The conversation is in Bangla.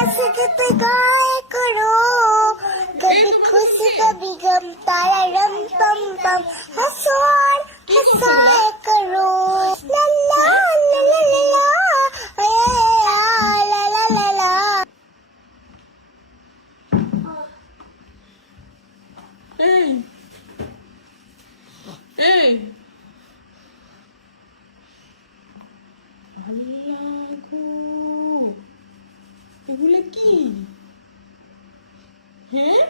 ऐसे तो गाए करो कभी खुशी कभी गम तारा रम पम पम हंसो और हंसाए करो ला ला ला ला ला ला ला ला ला। এই এই আল্লাহ গো, এগুলো কি? হ্যাঁ